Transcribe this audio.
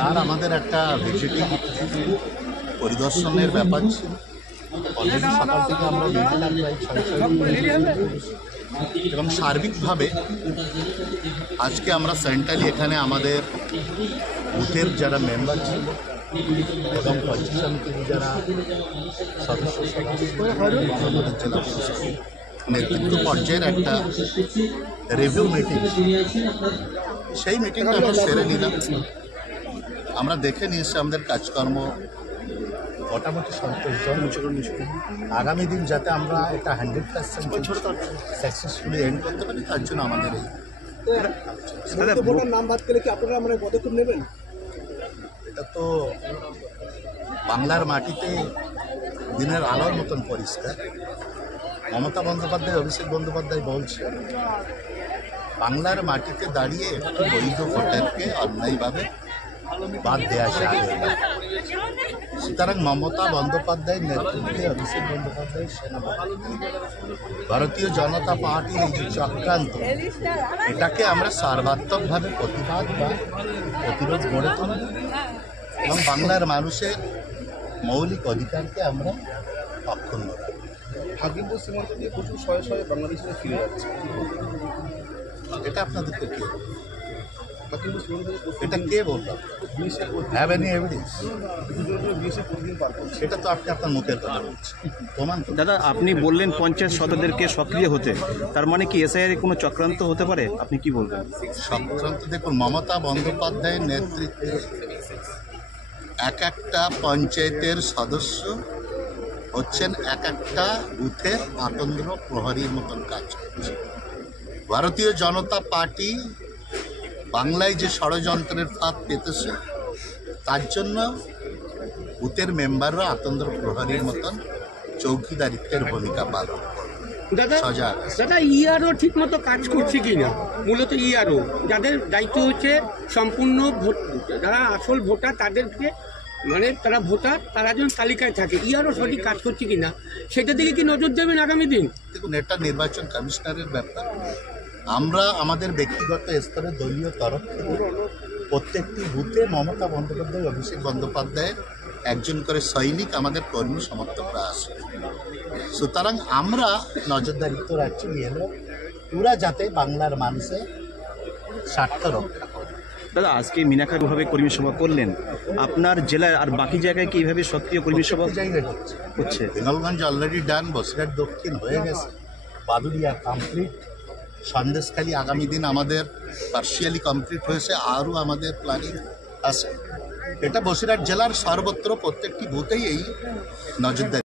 তার আমাদের একটা ভিজিটিং পরিদর্শনের ব্যাপার ছিল। অলরেডি সকাল থেকে আমরা এবং সার্বিকভাবে আজকে আমরা সেন্ট্রালি এখানে আমাদের বুথের যারা মেম্বার ছিল এবং পঞ্চায়েত সমিতির যারা সদস্য আমাদের জেলা প্রশাসন নেতৃত্ব পর্যায়ের একটা রিভিউ মিটিং, সেই মিটিংটা আমরা সেরে নিলাম। আমরা দেখে নিয়েছি আমাদের কাজকর্ম মোটামুটি সন্তোষজনক। আগামী দিন যাতে আমরা এটা 100% সাকসেসফুলি এন্ড করতে পারি, তার জন্য আমাদের এই নাম বাদ গেলে কি আপনারা মানে পদক্ষেপ নেবেন? এটা তো বাংলার মাটিতে দিনের আলোর মতন পরিষ্কার। মমতা বন্দ্যোপাধ্যায়, অভিষেক বন্দ্যোপাধ্যায় বলছে বাংলার মাটিতে দাঁড়িয়ে একটি বৈধ ভোটারকে অন্যায়ভাবে বাদ দেওয়া যাবে না। সুতরাং মমতা বন্দ্যোপাধ্যায়ের নেতৃত্বে অভিষেক বন্দ্যোপাধ্যায়ের সেনাবাহিনী, ভারতীয় জনতা পার্টির এই যে চক্রান্ত, এটাকে আমরা সর্বাত্মকভাবে প্রতিবাদ বা প্রতিরোধ গড়ে তুলব এবং বাংলার মানুষের মৌলিক অধিকারকে আমরা অক্ষুণ্ণ রাখব। হাকিমপুর সীমান্ত দিয়ে প্রচুর শয়ে শয়ে বাংলাদেশিরা ফিরে যাচ্ছে, এটা আপনাদেরকে কে হাকিমপুর সীমান্ত এটা কে বললাম? Have any evidence? প্রতিদিন পার করছে। সেটা তো আপনি আপনার মুখের কথা বলছেন, প্রমাণ তো। দাদা, আপনি বললেন পঞ্চায়েত সদস্যদেরকে সক্রিয় হতে, তার মানে কি এসআইআর কোনো চক্রান্ত হতে পারে? আপনি কি বলবেন? সংক্রান্ত দেখুন, মমতা বন্দ্যোপাধ্যায়ের নেতৃত্বে এক একটা পঞ্চায়েতের সদস্য হচ্ছেন এক একটা বুথের আতন্দ্র প্রহরীর মতন কাজ করছে। ভারতীয় জনতা পার্টি বাংলায় যে ষড়যন্ত্রের ফাঁদ পেতেছে, তার জন্য বুথের মেম্বাররা আতন্দ্র প্রহরীর মতন চৌকিদারিত্বের ভূমিকা পালন দাদা সজাগ। দাদা ইআরও ঠিক মতো কাজ করছে কি না? মূলত ইআরও যাদের দায়িত্ব হচ্ছে সম্পূর্ণ ভোট, যারা আসল ভোটার তাদেরকে মানে তারা ভোটার, তারা যেন তালিকায় থাকে, ইআরও সঠিক কাজ করছে কি না সেটা দিকে কি নজর দেবেন আগামী দিন? দেখুন, এটা নির্বাচন কমিশনারের ব্যাপার। আমরা আমাদের ব্যক্তিগত স্তরে দলীয় তরফ থেকে প্রত্যেকটি বুথে মমতা বন্দ্যোপাধ্যায়, অভিষেক বন্দ্যোপাধ্যায়ের একজন করে সৈনিক আমাদের কর্মী সমর্থকরা আসে। সুতরাং আমরা নজরদারিত্ব রাখছি পুরা যাতে বাংলার মানুষের স্বার্থ রক্ষা করে। দাদা, আজকে মিনাখারভাবে কর্মী সভা করলেন, আপনার জেলায় আর বাকি জায়গায় কি এইভাবে সক্রিয় কর্মী সভা জায়গায় হচ্ছে? বেঙ্গলগঞ্জ অলরেডি ডান, বসিরহাট দক্ষিণ হয়ে গেছে, বাদুড়িয়া কমপ্লিট, সন্দেশখালী আগামী দিন আমাদের পার্শিয়ালি কমপ্লিট হয়েছে, আরও আমাদের প্ল্যানিং আছে। এটা বসিরহাট জেলার সর্বত্র প্রত্যেকটি বুথেই এই নজরদারি।